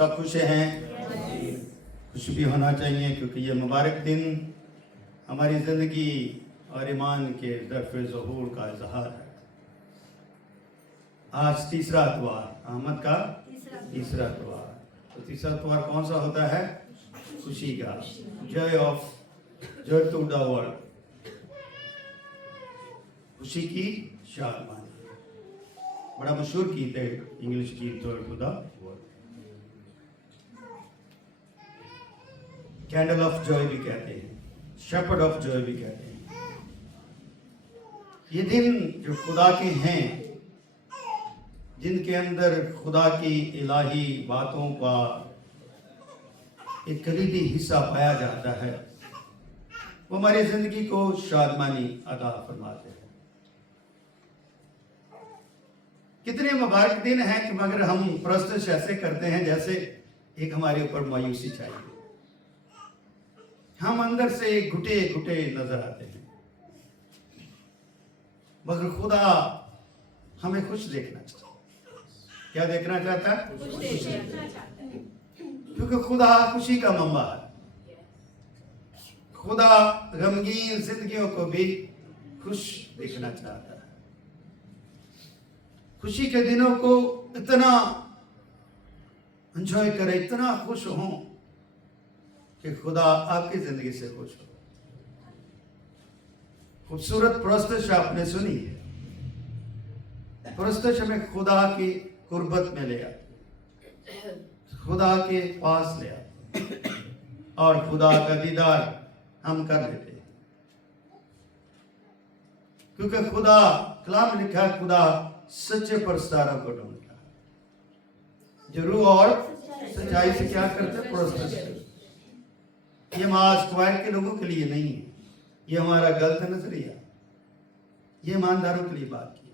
सब खुश हैं? खुश भी होना चाहिए क्योंकि ये मुबारक दिन हमारी ज़िंदगी और ईमान के ज़र्फ़ ज़हूर का इजहार है। आज तीसरा अतवार, अहमद का तीसरा अतवार। तो तीसरा अतवार कौन सा होता है? खुशी का, जॉय टू द वर्ल्ड, खुशी की शादमानी। बड़ा मशहूर गीत है, इंग्लिश गीत, joy to the world. Candle of joy भी कहते हैं, शेपर्ड ऑफ जॉय भी कहते हैं। ये दिन जो खुदा के हैं, जिनके अंदर खुदा की इलाही बातों का एक कलीदी हिस्सा पाया जाता है, वो हमारी जिंदगी को शादमानी अता फरमाते हैं। कितने मुबारक दिन हैं कि मगर हम प्रस्तुत ऐसे करते हैं जैसे एक हमारे ऊपर मायूसी चाहिए। हम अंदर से घुटे घुटे नजर आते हैं, मगर खुदा हमें खुश देखना चाहता है। क्या देखना चाहता है? खुश देखना चाहता है, क्योंकि खुदा खुशी का मंबा है। खुदा गमगीन जिंदगियों को भी खुश देखना चाहता है। खुशी के दिनों को इतना एंजॉय करें, इतना खुश हों कि खुदा आपकी जिंदगी से खुश हो। खूबसूरत प्रस्तुत आपने सुनी है। प्रस्तुत में खुदा की कुर्बत में ले आते, खुदा के पास ले आते और खुदा का दीदार हम कर लेते हैं। क्योंकि खुदा, कलाम में लिखा है, खुदा सच्चे परस्तारों को ढूंढता है जो रूह और सच्चाई से क्या करते? प्रस्तुत। ये मास क्वायर के लोगों के लिए नहीं है, ये हमारा गलत नजरिया, ये ईमानदारों के लिए बात की।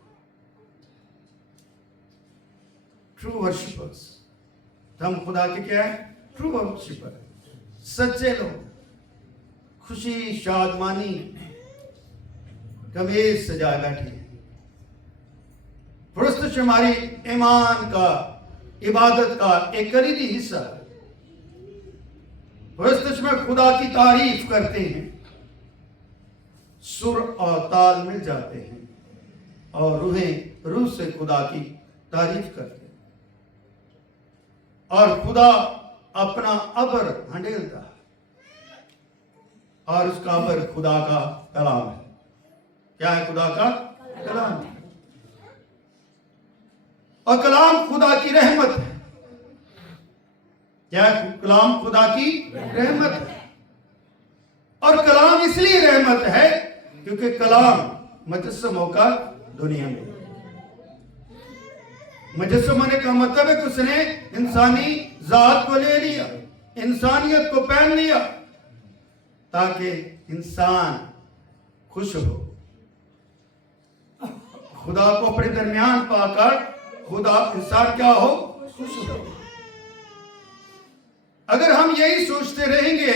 ट्रू वर्शिपर्स, हम खुदा के क्या है? ट्रू वर्शिपर, सच्चे लोग, खुशी शादमानी कमीज सजाए बैठे हैं। प्रस्तुत हमारी ईमान का, इबादत का एक कलीदी हिस्सा है। प्रस्तुत में खुदा की तारीफ करते हैं, सुर और ताल मिल जाते हैं और रूह से खुदा की तारीफ करते हैं। और खुदा अपना अबर हंडेलता है और उसका अबर खुदा का कलाम है। क्या है? खुदा का कलाम है। और कलाम खुदा की रहमत है। क्या है? कलाम खुदा की रहमत है। और कलाम इसलिए रहमत है क्योंकि कलाम मुजस्समों का दुनिया में, मुजस्सम होने का मतलब है कि उसने इंसानी जात को ले लिया, इंसानियत को पहन लिया ताकि इंसान खुश हो। खुदा को अपने दरमियान पाकर खुदा इंसान क्या हो? खुश हो। अगर हम यही सोचते रहेंगे,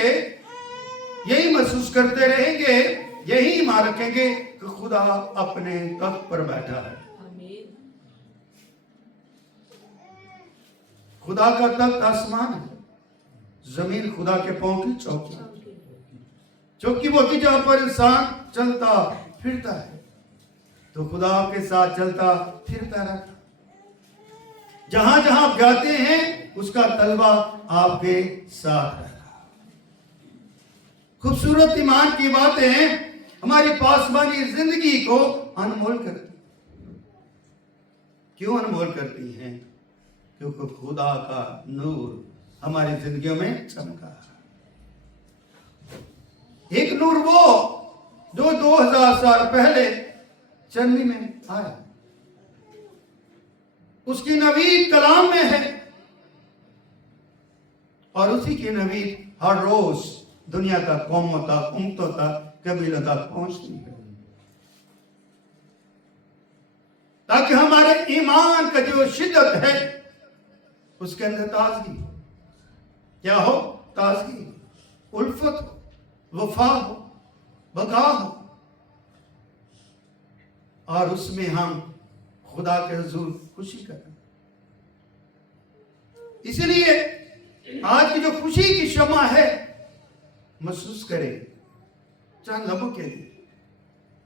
यही महसूस करते रहेंगे, यही ईमान रखेंगे कि खुदा अपने तख्त पर बैठा है। खुदा का तख्त आसमान है, जमीन खुदा के पांव की चौकी, चौकी वो होती जहां पर इंसान चलता फिरता है। तो खुदा आपके साथ चलता फिरता रहता, जहां जहां आप जाते हैं उसका तलबा आपके साथ है। खूबसूरत ईमान की बातें हमारी पासबानी जिंदगी को अनमोल करती। क्यों अनमोल करती हैं? क्योंकि खुदा का नूर हमारी जिंदगियों में चमका। एक नूर वो जो 2000 साल पहले चंदी में आया, उसकी नवीद कलाम में है और उसी की नवीद हर रोज दुनिया तक, कौमों तक, उम्मतों तक, कबीलों तक पहुंचती है, ताकि हमारे ईमान का जो शिद्दत है उसके अंदर ताजगी हो। क्या हो? ताजगी, उल्फत हो, वफा हो, बका हो, और उसमें हम खुदा के हुजूर खुशी करें। इसलिए आज की जो खुशी की शम्मा है, महसूस करें चंद लम्हों के लिए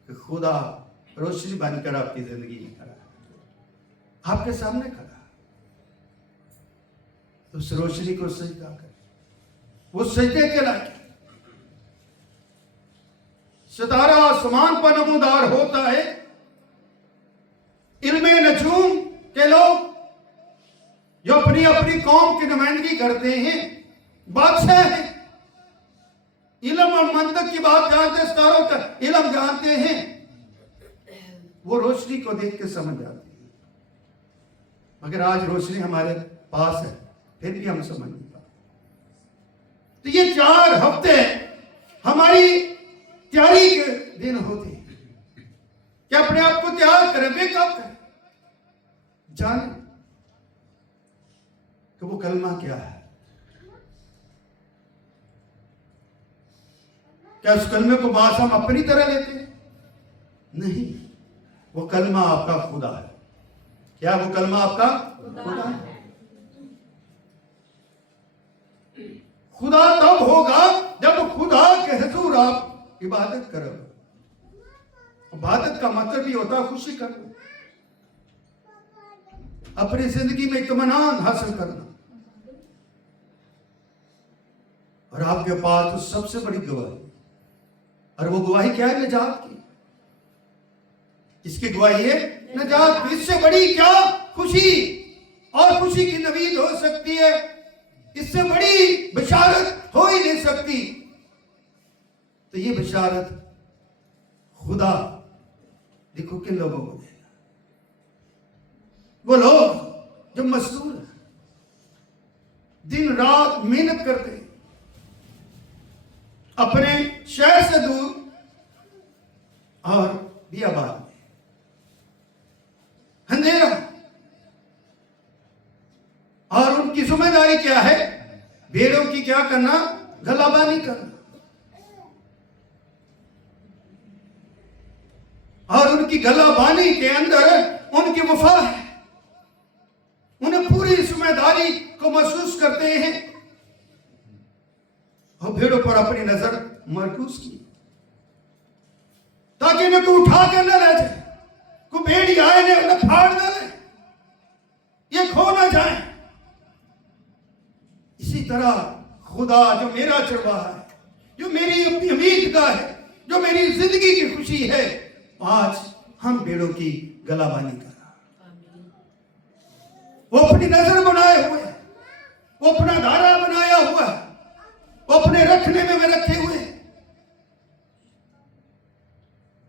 कि खुदा रोशनी बनकर आपकी जिंदगी में खड़ा, आपके सामने खड़ा। तो उस रोशनी को सजदा करें, वो सजदे के लायक है। सितारा आसमान पर नमूदार होता है, इल्मे नजूम के लोग जो अपनी अपनी कौम की नुमाइंदगी करते हैं, बादशाह हैं, इल्म और मंतक की बात जानते, सितारों का इल्म जानते हैं, वो रोशनी को देख के समझ जाते हैं। मगर आज रोशनी हमारे पास है, फिर भी हम समझ नहीं पाते। तो ये 4 हफ्ते हमारी तैयारी के दिन होते हैं कि अपने आप को तैयार करें, वेकअप करें, जाने कि वो कलमा क्या है। क्या उस कलमे को बास हम अपनी तरह लेते हैं? नहीं, वो कलमा आपका खुदा है। क्या वो कलमा आपका खुदा है? खुदा तब होगा जब खुदा के हुजूर आप इबादत करो। इबादत का मतलब भी होता है खुशी करना, अपनी जिंदगी में इत्मीनान हासिल करना। और आपके पास तो सबसे बड़ी गवाही, और वो गवाही क्या है? निजात की। इसकी गवाही है निजात की। इससे बड़ी क्या खुशी और खुशी की नवीद हो सकती है? इससे बड़ी बशारत हो ही नहीं सकती। तो ये बशारत खुदा देखो किन लोगों को देगा? वो लोग जो मजदूर हैं, दिन रात मेहनत करते हैं, अपने शहर से दूर और बियाबान में अंधेरा, और उनकी जिम्मेदारी क्या है? भेड़ों की क्या करना? गलाबानी करना। और उनकी गलाबानी के अंदर उनकी वफा है। उन्हें पूरी जिम्मेदारी को महसूस करते हैं और भेड़ों पर अपनी नजर मरकूज की, ताकि इन्हें कोई उठा कर न ले जाए, कोई भेड़ी आए ने उन्हें फाड़ न ले, ये खो न जाए। इसी तरह खुदा जो मेरा चरवाहा है, जो मेरी अपनी उम्मीदगाह है, जो मेरी जिंदगी की खुशी है, आज हम भेड़ों की गलाबानी कर रहा। वो अपनी नजर बनाए हुए है, वो अपना धारा बनाया हुआ है, वो अपने रखने में रखे हुए,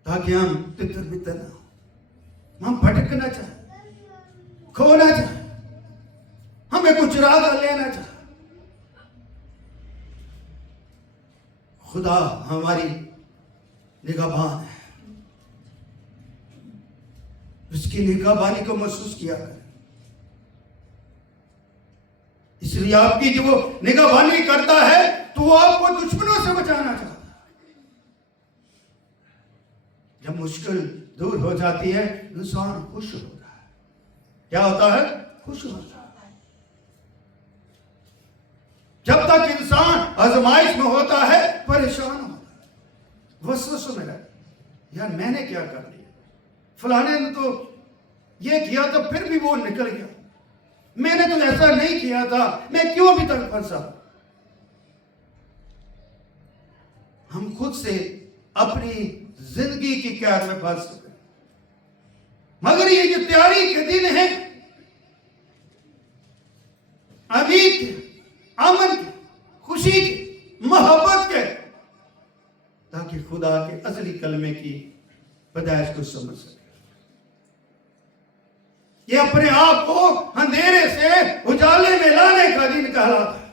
ताकि हम तितर बितर ना हो, हम भटकना चाहे, खोना चाहे, हमें कुछ राह लेना चाहे। खुदा हमारी निगाहबान है, उसकी निगाहबानी को महसूस किया करें। इसलिए आपकी जो वो निगाहबानी करता है तो वो आपको दुश्मनों से बचाना चाहता है। जब मुश्किल दूर हो जाती है, इंसान खुश होता है। क्या होता है? खुश होता है। जब तक इंसान आजमाइश में होता है, परेशान होता है, वसवसों में रहता है। यार मैंने क्या कर दिया, फलाने ने तो ये किया तो फिर भी वो निकल गया, मैंने तो ऐसा नहीं किया था, मैं क्यों अभी तक फंसा? हम खुद से अपनी जिंदगी की कैद में फंस चुके। मगर ये जो तैयारी के दिन है, उम्मीद के, अमन के, खुशी के, मोहब्बत के, ताकि खुदा के असली कलमे की पैदाइश को समझ सके। ये अपने आप को अंधेरे से उजाले में लाने का दिन कहलाता है।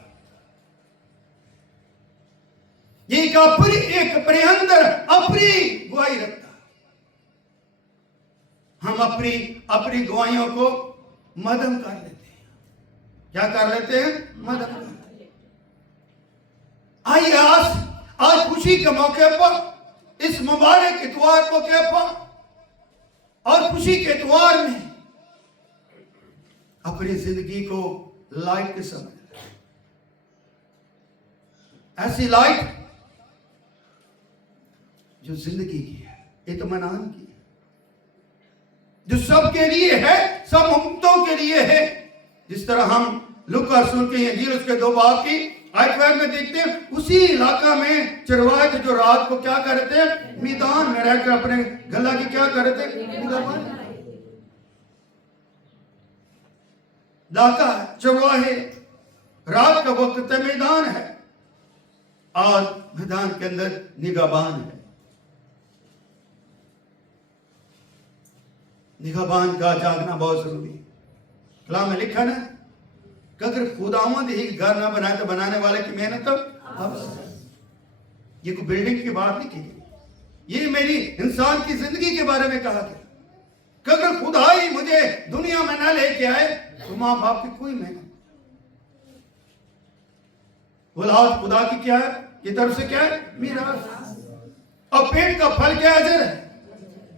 ये एक अपने अंदर अपनी गवाही रखता है। हम अपनी गवाहियों को मदम कर लेते हैं। क्या कर लेते हैं? मदम कर लेते हैं। आइए आज खुशी के मौके पर, इस मुबारक इतवार को के पर और खुशी के इतवार में अपनी जिंदगी को लाइट के समझ, ऐसी लाइट जो जिंदगी की है, इत्मीनान की है, जो सबके लिए है, सब उम्मतों के लिए है। जिस तरह हम लूका रसूल की इंजील उसके 2 बाब की आयत 12 में देखते हैं, उसी इलाका में चरवाहे थे जो रात को क्या कर रहे थे, मैदान में रहकर अपने गला की क्या कर रहे थे, निगहबानी। इलाका है, चरवाहे, रात का वक्त है, मैदान है, और मैदान के अंदर निगहबान है। निगहबान का जागना बहुत जरूरी है। कलाम में लिखा ना कि अगर खुदावंद ही घर ना बनाए तो बनाने वाले की मेहनत तो ये कोई बिल्डिंग की बात नहीं की गई, ये मेरी इंसान की जिंदगी के बारे में कहा गया कि अगर खुदा ही मुझे दुनिया में ना लेके आए तो मां बाप की कोई मेहनत। औलाद खुदा की क्या है, की तरफ से क्या है, मीरास। और पेट का फल क्या अजर है,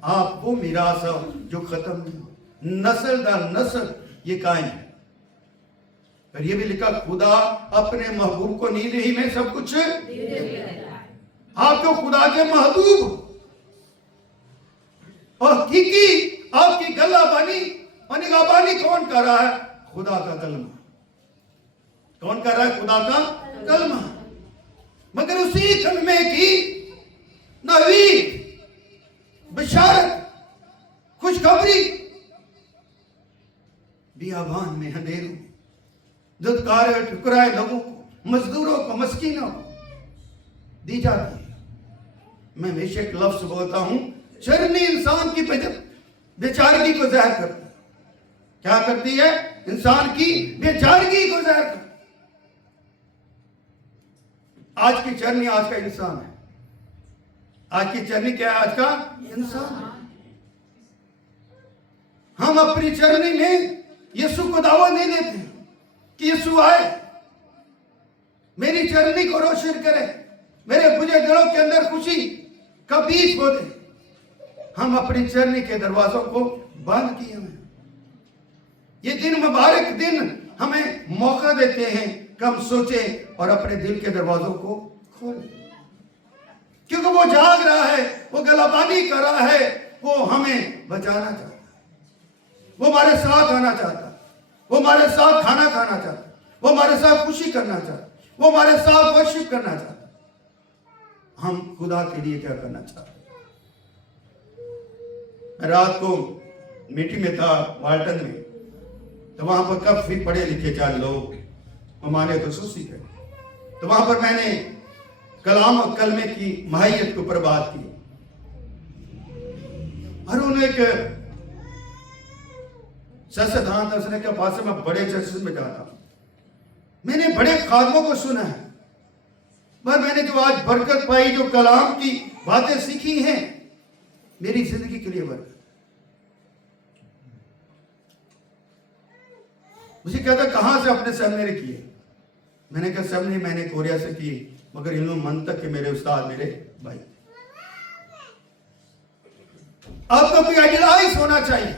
आप वो मीरास हो जो खत्म नहीं हो, नस्ल दर नस्ल ये कायम है। और ये भी लिखा, खुदा अपने महबूब को नींद ही में सब कुछ आप तो खुदा के महबूब और हकीकी आपकी गला बानी और निगाहबानी कौन कर रहा है, खुदा का कलमा। कौन कर रहा है, खुदा का कलमा। मगर उसी कलमे की नवीद, बशारत, खुशखबरी बियाबान में, अंधेरों में, दुत्कारे ठुकराए लोगों को, मजदूरों को, मस्कीनों को दी जाती है। मैं हमेशा एक लफ्ज बोलता हूं, चरनी इंसान की बेचारगी को ज़ाहिर करती है। क्या करती है, इंसान की बेचारगी को ज़ाहिर करती है। आज की चरनी आज का इंसान है। आज की चरनी क्या है, आज का इंसान है। हम अपनी चरनी में यीशु को दावा नहीं देते कि यीशु आए, मेरी चरनी को रोशन करे, मेरे बुझे दिलों के अंदर खुशी का बीज बो दे। हम अपनी चरनी के दरवाजों को बंद किए हैं। ये दिन मुबारक दिन हमें मौका देते हैं कि हम सोचें और अपने दिल के दरवाजों को खोलें, क्योंकि वो जाग रहा है, वो गलाबानी कर रहा है, वो हमें बचाना चाहता है, वो हमारे साथ आना चाहता है, वो हमारे साथ खाना खाना चाहता है, वो हमारे साथ खुशी करना चाहता है, वो हमारे साथ वर्शिप करना चाहता है। हम खुदा के लिए क्या करना चाहते हैं। मैं रात को मीटिंग में था वाल्टन में, तो वहां पर काफी पढ़े लिखे 4 लोग हमारे खसूसी थे। तो वहां पर मैंने कलाम और कलमे की माहियत के ऊपर बात की, और उन्होंने एक सियासतदान था, उसने कहा पास मैं बड़े चर्च में जाता हूं, मैंने बड़े खादमों को सुना है, पर मैंने जो आज बरकत पाई, जो कलाम की बातें सीखी हैं, मेरी जिंदगी के लिए बरकत। मुझे कहता कहां से, अपने सेमिनरी किए। मैंने कहा सेमिनरी मैंने कोरिया से की, मगर इल्म मन तक के मेरे उस्ताद मेरे भाई। आपको कोई आइडियलाइज होना चाहिए।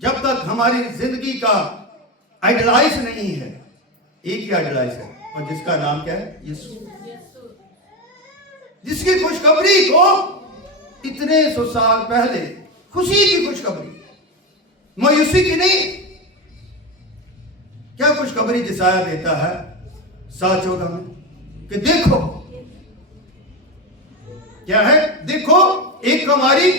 जब तक हमारी जिंदगी का आइडियलाइज नहीं है, एक ही आइडियलाइज है, और जिसका नाम क्या है, यीशु, जिसकी खुशखबरी को इतने 100 साल पहले, खुशी की खुशखबरी, मायूसी की नहीं, क्या खुशखबरी जिसाया देता है 7:14 में कि देखो, क्या है, देखो एक हमारी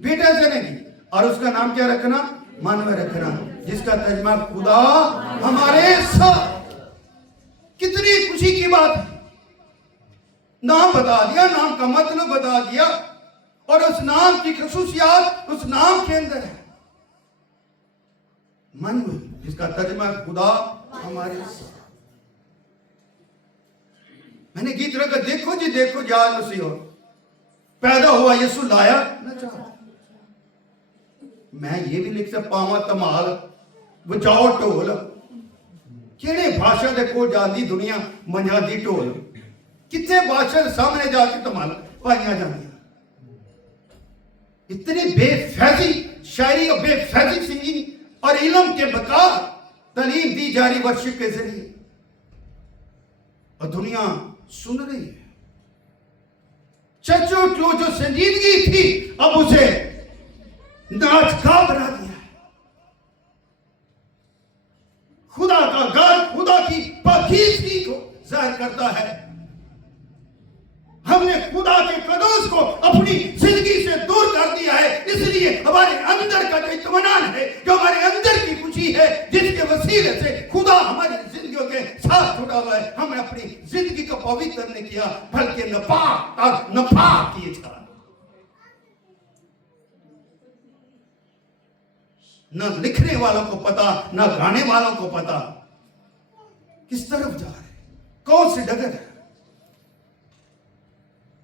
बेटा जनेगी, और उसका नाम क्या रखना, मानव रखना, जिसका तर्जमा खुदा हमारे साथ। कितनी खुशी की बात है। नाम बता दिया, नाम का मतलब बता दिया, और उस नाम की खसूसियात उस नाम के अंदर है। मानव, जिसका तर्जमा खुदा हमारे साथ। मैंने गीत रखा, देखो जी देखो जान मसीह पैदा हुआ, यीशु लाया न चाह। मैं ये भी लिख सकता, पावा तमाल बचाओ ढोल, किहड़े भाषा दे कोल जाती दुनिया मंझादी ढोल, कितने भाषा सामने जाके तमाल पाइया जाती। इतनी बेफैजी शायरी और बेफैजी सिंगिंग और इल्म के बका तालीम दी जा रही वर्शिप के जरिए। और दुनिया सुन रही है। चर्चों की जो संजीदगी थी अब उसे नाच गा बना दिया है। खुदा का घर खुदा की पाकीज़गी को जाहिर करता है। हमने खुदा के कदस को अपनी जिंदगी से दूर कर दिया है, इसलिए हमारे अंदर का जो इत्मीनान है, जो हमारे अंदर की खुशी है, जिसके वसीले से खुदा हमारी जिंदगियों के साथ जुड़ा हुआ है, हमने अपनी जिंदगी को पवित्र नहीं किया बल्कि नापाक और नापाक किए जा। न लिखने वालों को पता, न गाने वालों को पता किस तरफ जा रहे, कौन सी डगर है।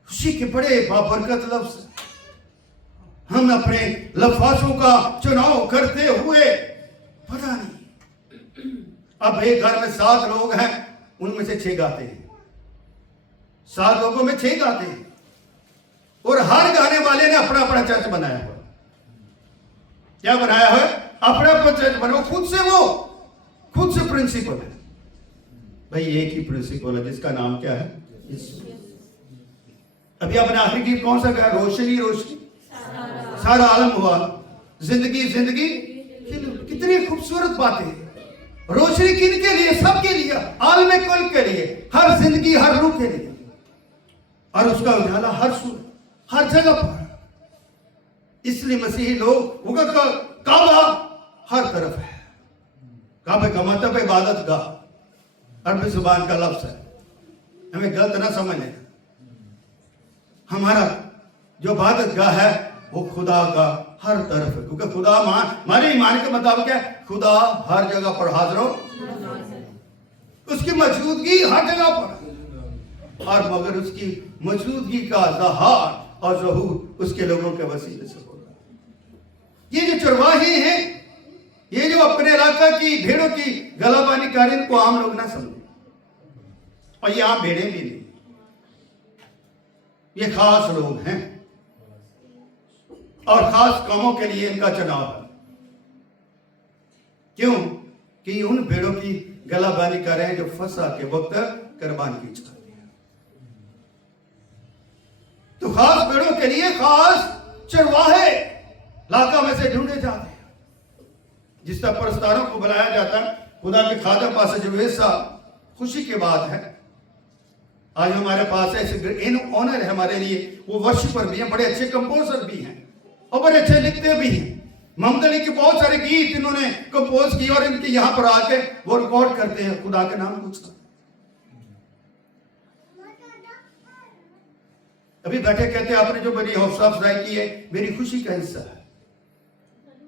खुशी के बड़े बाबरकत लफ्ज हम अपने लफ्ज़ों का चुनाव करते हुए पता नहीं। अब एक घर में 7 लोग हैं, उनमें से 6 गाते हैं, 7 लोगों में 6 गाते हैं, और हर गाने वाले ने अपना अपना चर्च बनाया हुआ। क्या बनाया है? अपना अपना चर्च बनाओ। खुद से प्रिंसिपल है भाई, एक ही प्रिंसिपल है जिसका नाम क्या है? यीशु। अभी आपने आखिरी गीत कौन सा गाया? रोशनी रोशनी सारा आलम हुआ, जिंदगी जिंदगी। कितनी खूबसूरत बातें। रोशनी किन के लिए? सबके लिए, आलम कुल के लिए, हर जिंदगी हर रूह के लिए, और उसका उजाला हर जगह पर। इसलिए मसीही लोग उनका काबा हर तरफ है। काबे का मतलब इबादत गाह, अरबी जुबान का लफ्ज है, हमें गलत ना समझे। हमारा जो इबादत गाह है वो खुदा का हर तरफ है, क्योंकि खुदा हमारे ईमान के मुताबिक है, खुदा हर जगह पर हाजिर हो, उसकी मौजूदगी हर जगह पर, और मगर उसकी मौजूदगी का ज़हार और ज़हूर उसके लोगों के वसीले से होगा। ये जो चरवाहे हैं, ये जो अपने इलाका की भेड़ों की गलाबानी कर रहे हैं, इनको आम लोग ना समझे, और ये आम भेड़े भी नहीं, ये खास लोग हैं और खास कामों के लिए इनका चुनाव है। क्यों? कि उन भेड़ों की गलाबानी कर रहे हैं जो फसा के वक्त कुर्बानी की जाती है। तो खास भेड़ों के लिए खास चरवाहे इलाका में से ढूंढे जाते हैं। जिस तरह परस्तारों को बुलाया जाता है, खुदा के खादम पास जो ऐसा खुशी की बात है। आज हमारे पास ऐसे इन ऑनर है हमारे लिए, वो वर्शिपर भी हैं, बड़े अच्छे कंपोजर भी हैं और बड़े अच्छे लिखते भी हैं। मोहम्मद अली के बहुत सारे गीत इन्होंने कंपोज किए और इनके यहाँ पर आके वो रिकॉर्ड करते हैं, खुदा के नाम कुछ। अभी बैठे कहते हैं आपने जो मेरी हौसला अफजाई की है मेरी खुशी का हिस्सा है।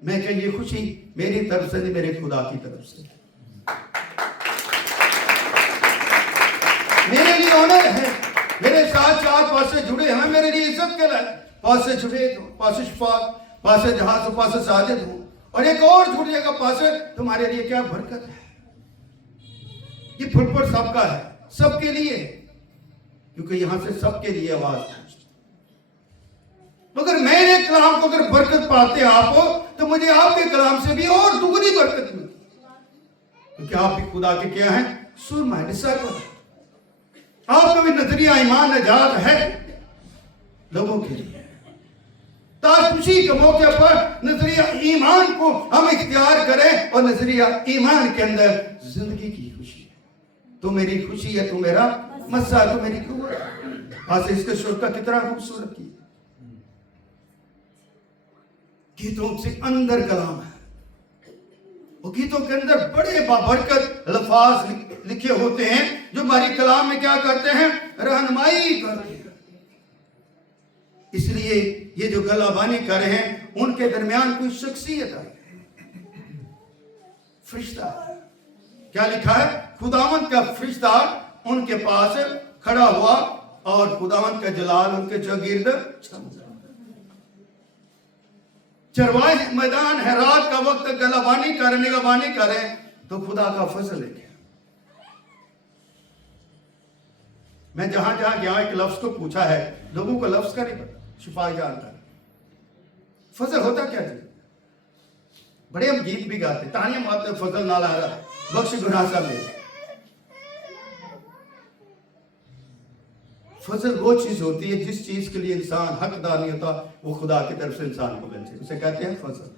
मैं कह, ये खुशी मेरी तरफ से नहीं, मेरे खुदा की तरफ से। मेरे लिए ऑनर है, मेरे साथ 4 पासे जुड़े हैं, मेरे लिए इज्जत के लायक। पासे जुबेद हो, पासे शफाक, पासे जहाज हो, पासे साजिद हो, और एक और जुड़ेगा पासे, तुम्हारे लिए क्या बरकत है। ये फुलपुर सबका है, सबके लिए, क्योंकि यहां से सबके लिए आवाज है। मगर मेरे कलाम को अगर बरकत पाते आप हो, तो मुझे आपके कलाम से भी और दुगनी बरकत मिलती, क्योंकि आप भी खुदा के क्या हैं? सुरमा डिसाइपल है। आपका भी नजरिया ईमान नजात है लोगों के लिए। ताज खुशी के मौके पर नजरिया ईमान को हम इख्तियार करें, और नजरिया ईमान के अंदर जिंदगी की खुशी है। तो मेरी खुशी है, तो मेरा मस्सा, तो मेरी कुव्वत। आज इसके शुर का कितना खूबसूरत की गीतों से अंदर कलाम है। वो गीतों के अंदर बड़े बाबरकत अल्फाज लिखे होते हैं जो हमारी कलाम में क्या करते हैं? रहनुमाई करते हैं। इसलिए ये जो गलाबानी कर रहे हैं उनके दरमियान कोई शख्सियत आई, फरिश्ता। क्या लिखा है? खुदावंद का फरिश्ता उनके पास खड़ा हुआ और खुदावंद का जलाल उनके चौगिर्द। चरवाहे मैदान है, रात का वक्त गलाबानी करें तो खुदा का फजल है। मैं जहां जहां गया एक लफ्ज को पूछा है, लोगों को लफ्ज का नहीं पता, शिफा जानता है। फजल होता क्या जी? बड़े हम गीत भी गाते, तानिया मारते, फजल नाला बख्श गुनाह सा मेरे। फजल वो चीज होती है जिस चीज के लिए इंसान हकदार नहीं होता, वो खुदा की तरफ से इंसान को मिलती है, उसे कहते हैं फजल।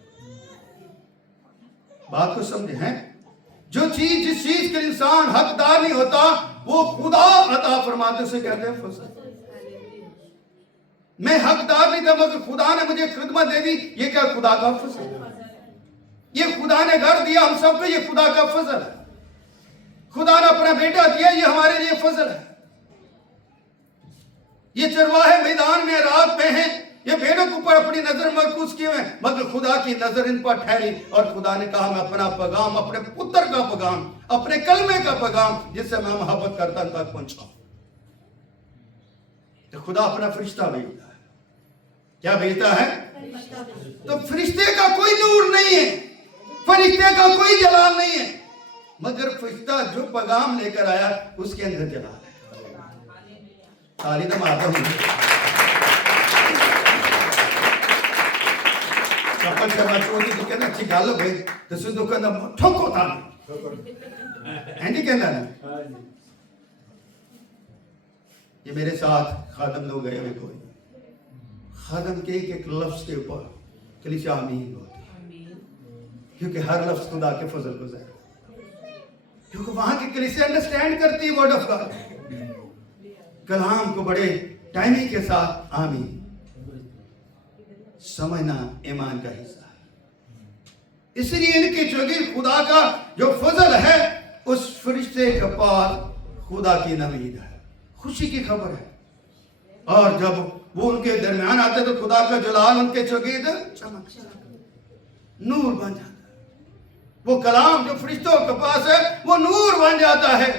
बात को समझे हैं? जो चीज जिस चीज के लिए इंसान हकदार नहीं होता वो खुदा अता फरमाते, उसे कहते हैं फजल। मैं हकदार नहीं था मगर खुदा ने मुझे खिदमत दे दी, ये क्या खुदा का फजल। ये खुदा ने घर दिया हम सबको, ये खुदा का फजल है। खुदा ने अपना बेटा दिया, ये हमारे लिए फजल है। ये चरवाहे मैदान में रात में हैं, ये भेड़ों के ऊपर अपनी नजर मरकूज किए हैं, मगर खुदा की नजर इन पर ठहरी और खुदा ने कहा मैं अपना पैगाम, अपने पुत्र का पैगाम, अपने कलमे का पैगाम जिससे मैं मोहब्बत करता तक पहुंचाऊं। तो खुदा अपना फरिश्ता भेजता है। क्या भेजता है? तो फरिश्ते का कोई नूर नहीं है, फरिश्ते का कोई जलाल नहीं है, मगर फरिश्ता जो पैगाम लेकर आया उसके अंदर जलाल है। ताली तो मारता हूं। चप्पल करना चोरी तो कहना अच्छी गल हो गई, तो सिद्धू कहना ठोको था कहना ना। ये मेरे साथ खादम लोग गए हुए, कोई खादम के एक लफ्ज के ऊपर कलीसिया आमीन होती है, क्योंकि हर लफ्ज खुदा के फजल को ज़ाहिर, क्योंकि वहां की कलीसिया अंडरस्टैंड करती है वर्ड ऑफ गॉड, कलाम को बड़े टाइमिंग के साथ आमीन समझना ईमान का हिस्सा है। इसलिए इनकी चौगी खुदा का जो फजल है, उस फरिश्ते के पास खुदा की नवीद है, खुशी की खबर है। और जब वो उनके दरमियान आते तो खुदा का जलाल उनके चौगीद चमक नूर बन जाता है। वो कलाम जो फरिश्तों के पास है वो नूर बन जाता है।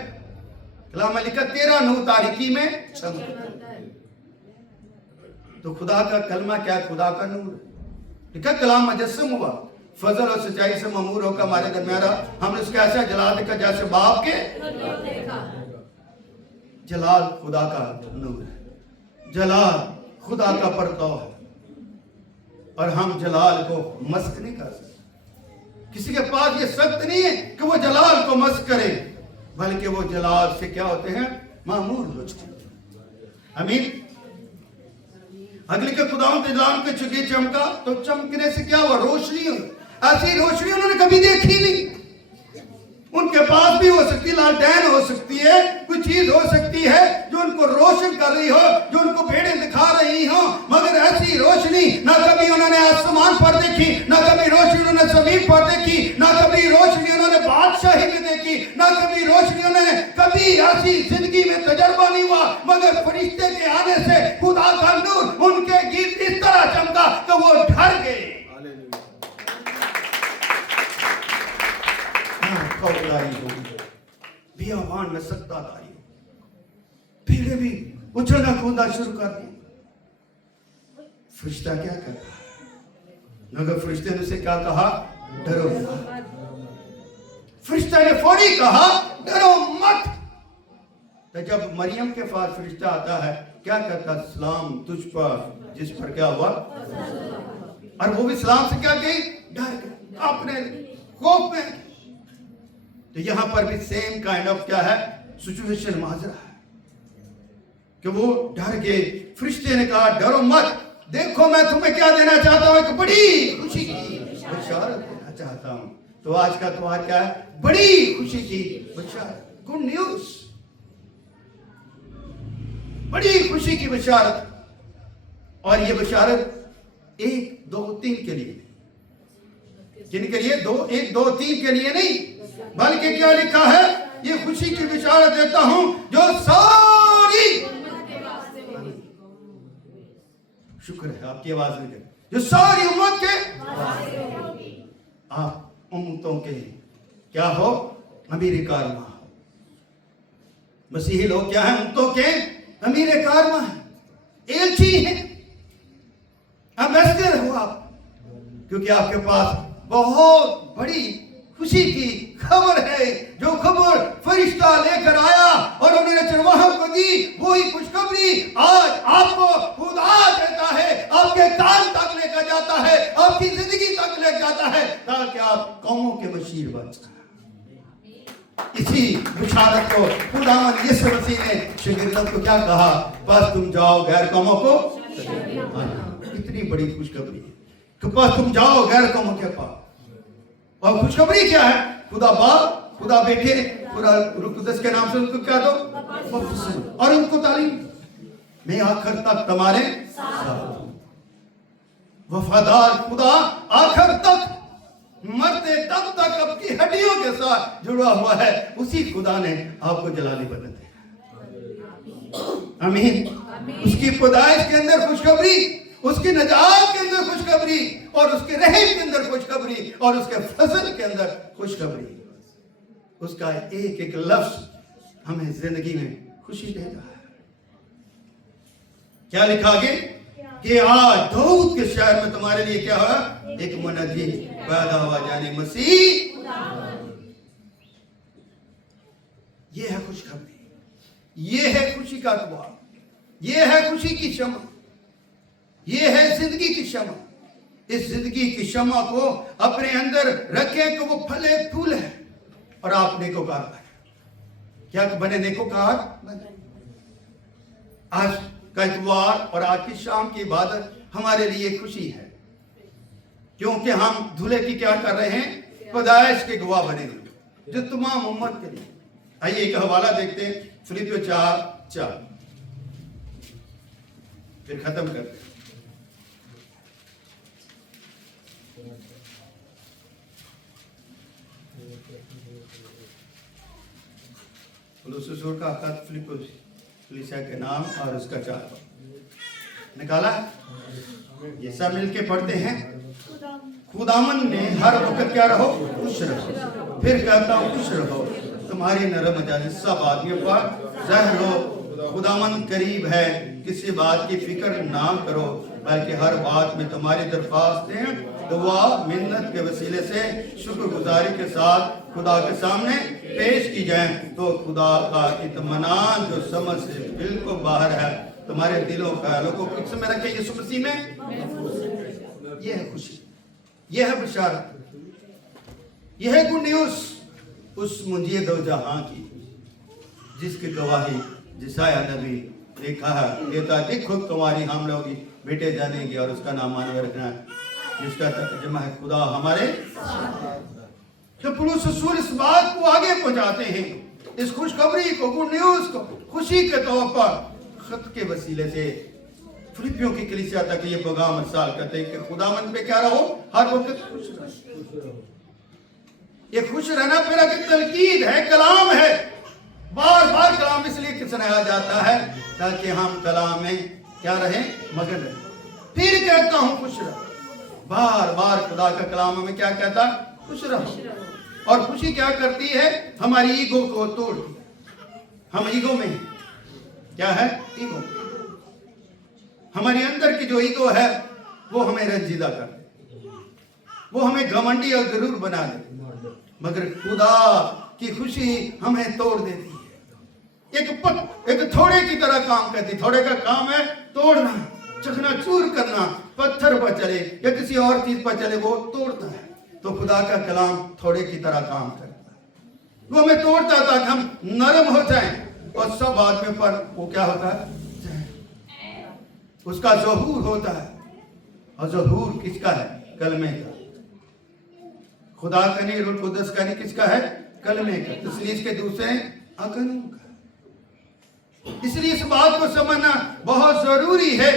कलाम में लिखा 13 नूर तारीकी में चमकता है। तो खुदा का कलमा क्या? खुदा का नूर। लिखा कलाम मुजस्सम हुआ, फजल और सच्चाई से ममूर होकर हमारे दरमियान हमने उसके ऐसा जलाल देखा जैसे बाप के जलाल। खुदा का नूर है, जलाल खुदा का परताव है, और हम जलाल को मस्क नहीं कर सकते। किसी के पास ये सख्त नहीं है कि वो जलाल को मस्क करे, बल्कि वो जलाल से क्या होते हैं? मामूर हो जाते हैं। आमीन। अगले के खुदाओं के जलाल के चुके चमका, तो चमकने से क्या हुआ? रोशनी हुई। ऐसी रोशनी उन्होंने कभी देखी नहीं। उनके पास भी हो सकती है, लालटेन हो सकती है, कोई चीज हो सकती है जो उनको रोशन कर रही हो, जो उनको भेड़ें दिखा रही हो, मगर ऐसी रोशनी ना कभी उन्होंने आसमान पर देखी, ना कभी रोशनी उन्होंने जमीन पर देखी, ना कभी रोशनी उन्होंने बादशाही में देखी, ना कभी रोशनी उन्होंने कभी ऐसी जिंदगी में तजर्बा नहीं हुआ, मगर फरिश्ते के आने से खुदा का नूर उनके गीत इस तरह चमका कि वो डर गए। बियाबान में सत्ताधारी भीड़े भी उछलना कूदना शुरू कर दिया। फरिश्ता क्या कर रहा है? मगर फरिश्ते ने उसे क्या कहा? डरो मत। फरिश्ता ने फौरी कहा डरो मत। तो जब मरियम के पास फरिश्ता आता है क्या कहता? सलाम तुझ पर जिस पर क्या हुआ, और वो भी सलाम से क्या कही? डर गए, अपने खौफ में। तो यहां पर भी सेम काइंड ऑफ क्या है? सिचुएशन माजरा है कि वो डर गए। फरिश्ते ने कहा डरो मत, देखो मैं तुम्हें क्या देना चाहता हूं, एक बड़ी खुशी की बशारत देना चाहता हूं। तो आज का त्योहार क्या है? बड़ी खुशी की बशारत, गुड न्यूज, बड़ी खुशी की बशारत। और ये बशारत 1 2 3 के लिए, किन के लिए? 1 2 3 के लिए नहीं, बल्कि क्या लिखा है? ये खुशी की बशारत देता हूं जो सारी, शुक्र है आपकी आवाज में, जो सारी उम्मत के, आप उम्मतों के क्या हो? अमीर कारवा हो। मसीही लोग क्या है? उम्मतों के अमीर कारवा है, एलची है, एम्बेसडर हो आप, क्योंकि आपके पास बहुत बड़ी खुशी की खबर है। जो खबर फरिश्ता लेकर आया और उन्होंने चरवाहों को दी, वही खुशखबरी आज आपको खुदा देता है, आपके कान तक लेकर जाता है, आपकी जिंदगी तक ले जाता है, ताकि आप कौमों के बशीर बन सकें। इसी बुशारत को खुदावंद यीशु मसीह ने शागिर्दों को क्या कहा, बस तुम जाओ गैर कौमों को, इतनी बड़ी खुशखबरी है कि बस तुम जाओ गैर कौमों के पास। और खुशखबरी क्या है, खुदा बाप खुदा बेटे खुदा रूह कुदस के नाम से उनको क्या दो, और उनको तालीम, मैं आखिर तक तुम्हारे साथ, वफादार खुदा आखिर तक, मरते तब तक अपनी हड्डियों के साथ जुड़ा हुआ है, उसी खुदा ने आपको जलाली बदल दिया। आमीन। उसकी पैदाइश के अंदर खुशखबरी, उसकी नजात के अंदर खुशखबरी, और उसके रहम के अंदर खुशखबरी, और उसके फजल के अंदर खुशखबरी। उसका एक एक लफ्ज हमें जिंदगी में खुशी देता है। क्या लिखा आगे कि आज दाऊद के शहर में तुम्हारे लिए क्या हुआ, एक मुनज्जी पैदा हुआ, यानी मसीह। ये है खुशखबरी, ये है खुशी का अखबार, ये है खुशी की शमा, ये है जिंदगी की शमा। इस जिंदगी की शमा को अपने अंदर रखें कि वो फले फूल है और आप नेकोकार बने। क्या बने, नेकोकार बने। आज का इतवार और आज की शाम की इबादत हमारे लिए खुशी है, क्योंकि हम दूल्हे की क्या कर रहे हैं, पैदाइश के गवाह बने जो तमाम उम्मत के लिए। आइए एक हवाला देखते हैं, फिलिपियों 4:4, फिर खत्म करते हैं। का खत फिलिपियों के नाम और उसका 4 निकाला, ये सब मिलके पढ़ते हैं। खुदावन ने हर वक्त क्या रहो, खुश रहो। फिर कहता हूँ खुश रहो, तुम्हारी नरम मिजाज सब आदमियों पर ज़ाहिर हो। खुदावन करीब है, किसी बात की फिक्र ना करो, बल्कि हर बात में तुम्हारी दरख्वास्तें दुआ मिन्नत के वसीले से शुक्रगुजारी के साथ खुदा के सामने पेश की जाएं, तो खुदा का इत्मीनान जो समझ से बिल्कुल बाहर है तुम्हारे दिलों ख्यालों को किस में रखे, यीशु मसीह में। यह है खुशी, यह है बशारत, यह है गुड न्यूज़ उस मुंजिए दो जहां की, जिसकी गवाही जिसाया नबी देखा है देता, देखो तुम्हारी हामले होगी, बेटे जानेंगे और उसका नाम मानव रखना है, जिसका तर्जुमा है खुदा हमारे। तो पुलुस रसूल इस बात को आगे पहुंचाते हैं, इस खुशखबरी को, गुड न्यूज़ को खुशी के तौर पर खत के वसीले से फिलिपियों की कलीसिया तक ये पैगाम इरसाल करते हैं कि खुदावंद पे क्या रहो, हर वक्त खुश रहो। ये खुश रहना मेरा की तलकीद है, कलाम है। बार बार कलाम इसलिए सुनाया जाता है ताकि हम कलाम में क्या रहें, मगन रहें। फिर कहता हूं खुश रहो, बार बार खुदा का कलाम हमें क्या कहता, खुश रहो। और खुशी क्या करती है, हमारी ईगो को तोड़ती। हम ईगो में क्या है, ईगो, हमारी अंदर की जो ईगो है वो हमें रंजीदा कर दे, वो हमें घमंडी और गरूर बना दे, मगर खुदा की खुशी हमें तोड़ देती है। एक थोड़े की तरह काम करती। थोड़े का काम है तोड़ना, चकनाचूर करना, पत्थर पर चले या किसी और चीज पर चले वो तोड़ता है। तो खुदा का कलाम थोड़े की तरह काम करता है, वो हमें तोड़ता था कि हम नरम हो जाएं, और सब आदमियों पर वो क्या होता है, उसका ज़हूर होता है। और ज़हूर किसका है, कलमे का। खुदा का नहीं, रूह कुदस का नहीं, किसका है, कलमे का। इसलिए इसके दूसरे अकानून का। इसलिए इस बात को समझना बहुत जरूरी है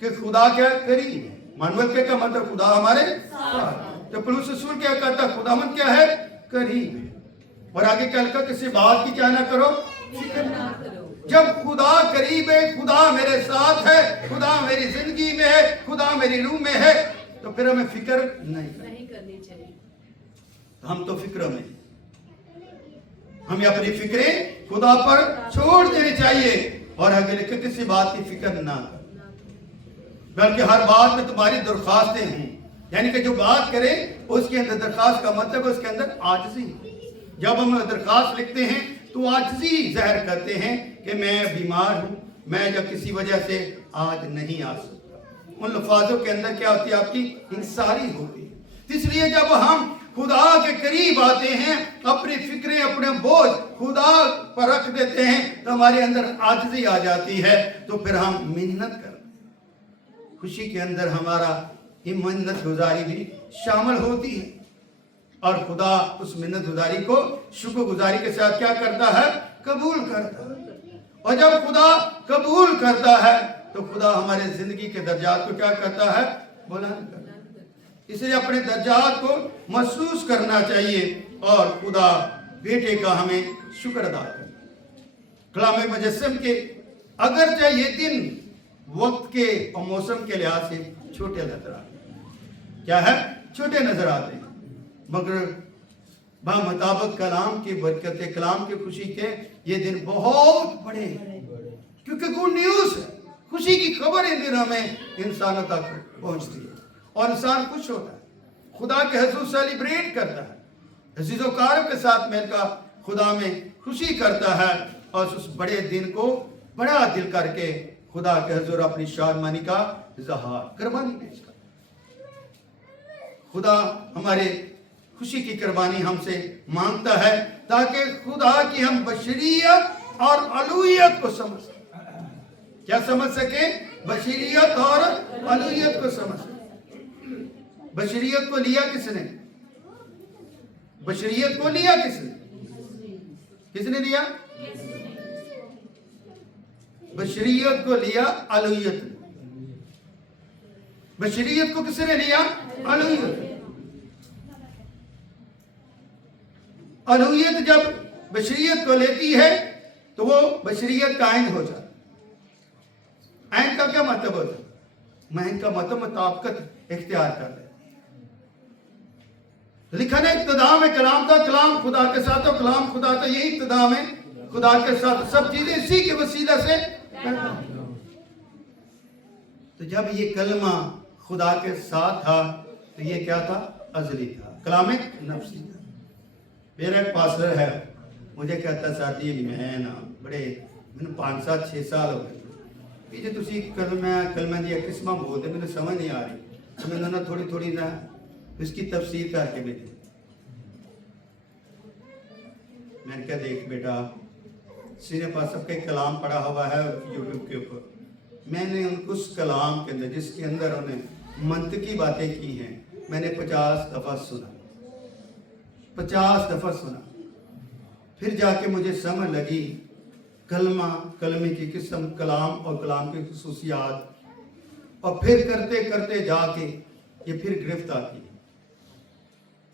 कि खुदा क्या करीब है। मानवत के का मतलब खुदा हमारे साथ। तो पुलुस रसूल क्या कहता, खुदावंद क्या है, करीब है। और आगे क्या लिखा, किसी बात की क्या ना करो, फिक्र ना करो। जब खुदा करीब है, खुदा मेरे साथ है, खुदा मेरी जिंदगी में है, खुदा मेरी रूह में है, तो फिर हमें फिक्र नहीं करनी चाहिए। हम तो फिक्र में, हमें अपनी फिक्रें खुदा पर छोड़ देनी चाहिए। और आगे लिखे, किसी बात की फिक्र ना कर, बल्कि हर बात में तुम्हारी दरख्वास्तें हों। यानी कि जो बात करें उसके अंदर दरखास्त का मतलब है उसके अंदर आजिज़ी। जब हम दरखास्त लिखते हैं तो आजिज़ी ज़ाहिर करते हैं कि मैं बीमार हूं, मैं जब किसी वजह से आज नहीं आ सकता। उन लफ्ज़ों के अंदर क्या होती है, आपकी इंसारी होती है। इसलिए जब हम खुदा के करीब आते हैं, अपनी फिक्रें अपने बोझ खुदा पर रख देते हैं, तो हमारे अंदर आजिज़ी आ जाती है। तो फिर हम मिन्नत करते हैं। खुशी के अंदर हमारा ये मिन्नत गुजारी भी शामिल होती है, और खुदा उस मिन्नत गुजारी को शुक्र गुजारी के साथ क्या करता है? कबूल करता है। और जब खुदा कबूल करता है तो खुदा हमारे जिंदगी के दर्जात को क्या करता है? बुलंद करता है। इसलिए अपने दर्जात को महसूस करना चाहिए और खुदा बेटे का हमें शुक्र अदा करना। कलाम मुजस्सम के अगरचे ये दिन वक्त के और मौसम के लिहाज से छोटे नजर आते हैं, क्या है? छोटे नजर आते हैं, मगर मुताबिक कलाम की बरकत, कलाम की खुशी के ये दिन बहुत बड़े हैं, क्योंकि गुड न्यूज है, खुशी की खबर इन दिनों में इंसानों तक पहुंचती है और इंसान खुश होता है, खुदा के हुजूर सेलिब्रेट करता है, अज़ीज़ोकार के साथ मिलकर खुदा में खुशी करता है, और उस बड़े दिन को बड़ा दिल करके खुदा के हुजूर अपनी शादमानी का इज़हार कुर्बानी पेश करता है। खुदा हमारे खुशी की कुर्बानी हमसे मांगता है ताकि खुदा की हम बशरियत और अलूहियत को समझ सकें। क्या समझ सके? बशरियत और अलूहियत को समझ सकें। बशरियत को लिया किसने? बशरियत को लिया किसने? किसने लिया? बशरियत को लिया अलूहियत ने। बशरियत को किसने लिया? अलूहियत। अलूहियत जब बशरियत को लेती है तो वो बशरियत का आइन हो जाता है। आइन का क्या मतलब होता है? आइन का मतलब मुताबिकत इख्तियार कर ले। लिखा है इब्तिदा में कलाम था, कलाम खुदा के साथ था, कलाम खुदा था, यही इब्तिदा में खुदा के साथ, सब चीजें इसी के वसीला से पैदा हुई। तो जब ये कलमा खुदा के साथ था तो ये क्या था? अजली था, कलाम नफ्सी था। मेरा एक पास्टर है, मुझे कहता साथी मैं ना बड़े मैंने 5 7 6 साल हो गए ये जो तुसी कलमा दी किस्मा बोलते मैंने समझ नहीं आ रही, तो मैंने ना थोड़ी ना इसकी तफसीर करके भी दी। मैंने कहा देख बेटा, सीने पर सबके कलाम पढ़ा हुआ है यूट्यूब के ऊपर, मैंने उस कलाम के अंदर जिसके अंदर उन्हें मंतकी बातें की हैं मैंने 50 दफ़ा सुना, 50 दफ़ा सुना। फिर जाके मुझे समझ लगी कलमा, कलमे की किस्म, कलाम और कलाम की खुसूसियात, और फिर करते करते जाके ये फिर गिरफ्त आती है।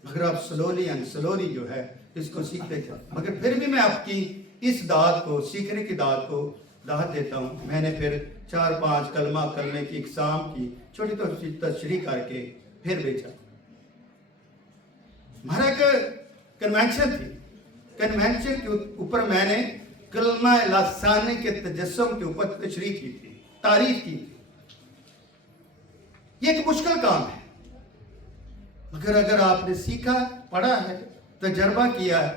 मगर आप स्लोली जो है इसको सीखते थे, मगर फिर भी मैं आपकी इस दात को, सीखने की दात को दात देता हूँ। मैंने फिर 4-5 कलमे की इकसाम की छोटी छोटी तशरीह करके फिर बेचा। हमारा एक कन्वेंशन थी, कन्वेंशन के ऊपर मैंने कलमा लासानी के तजस्सुम के ऊपर तशरीह की थी, तारीफ की थी। ये एक मुश्किल काम है, मगर अगर आपने सीखा, पढ़ा है, तजर्बा किया है,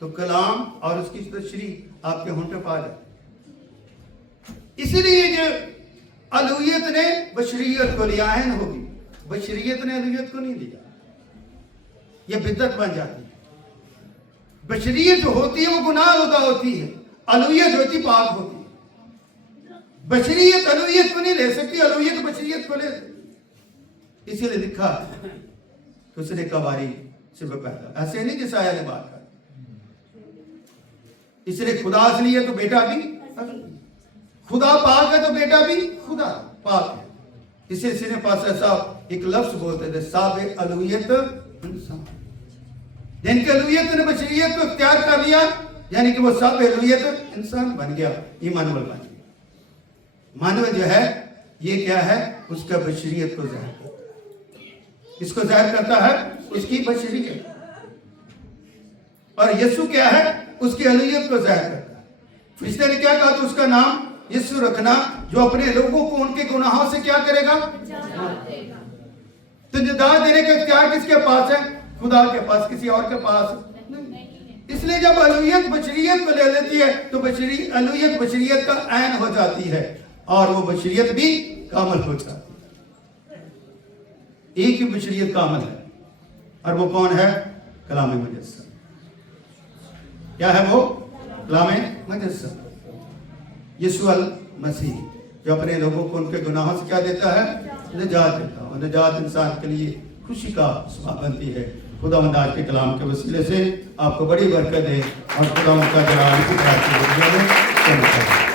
तो कलाम और उसकी तशरीह आपके होंठों पर आ जाए। इसीलिए जो अलूहियत ने बशरियत को लिया है होगी, बशरियत ने अलूहियत को नहीं लिया, यह बिद्दत बन जाती है। बशरियत जो होती है वो गुनाहगार होती है, अलूहियत होती पाक होती है। बशरियत अलूहियत को नहीं ले सकती, अलूहियत बशरियत को ले सकती। इसीलिए लिखा है कि उसने कवारी से पैदा, ऐसे नहीं जैसा आया ने बात कर। इसलिए खुदा असली है तो बेटा भी खुदा पाक है, तो बेटा भी खुदा पाक है। इसलिए सीने पास ऐसा एक लफ्ज बोलते थे, साबे अलूहियत इंसान, जिनके अलूहियत ने बशरियत को इख्तियार कर लिया, यानी कि वो साबे अलूहियत इंसान बन गया, ईमानुअल बन गया। मानव जो है ये क्या है? उसका बशरियत को जाहिर करता है, इसको जाहिर करता है उसकी बशरियत, और यीशु क्या है? उसकी अलूहियत को जाहिर करता है। इसलिए ने क्या कहा? तो उसका नाम यीशु रखना, जो अपने लोगों को उनके गुनाहों से क्या करेगा? तो निजात देने का इख्तियार किसके पास है? खुदा के पास, किसी और के पास नहीं। इसलिए जब अलूहियत बशरियत को ले लेती है तो अलूहियत बशरियत का ऐन हो जाती है, और वो बशरियत भी कामल हो जाती है। एक ही बशरियत कामल है, और वो कौन है? कलाम मुजस्सम। क्या है वो? कलाम मुजस्सम। यीशु अल मसीह जो अपने लोगों को उनके गुनाहों से क्या देता है? निजात देता है। और निजात इंसान के लिए खुशी का सबब बनती है। खुदा आज के कलाम के वसीले से आपको बड़ी बरकत दे और खुदा उनका जलाल की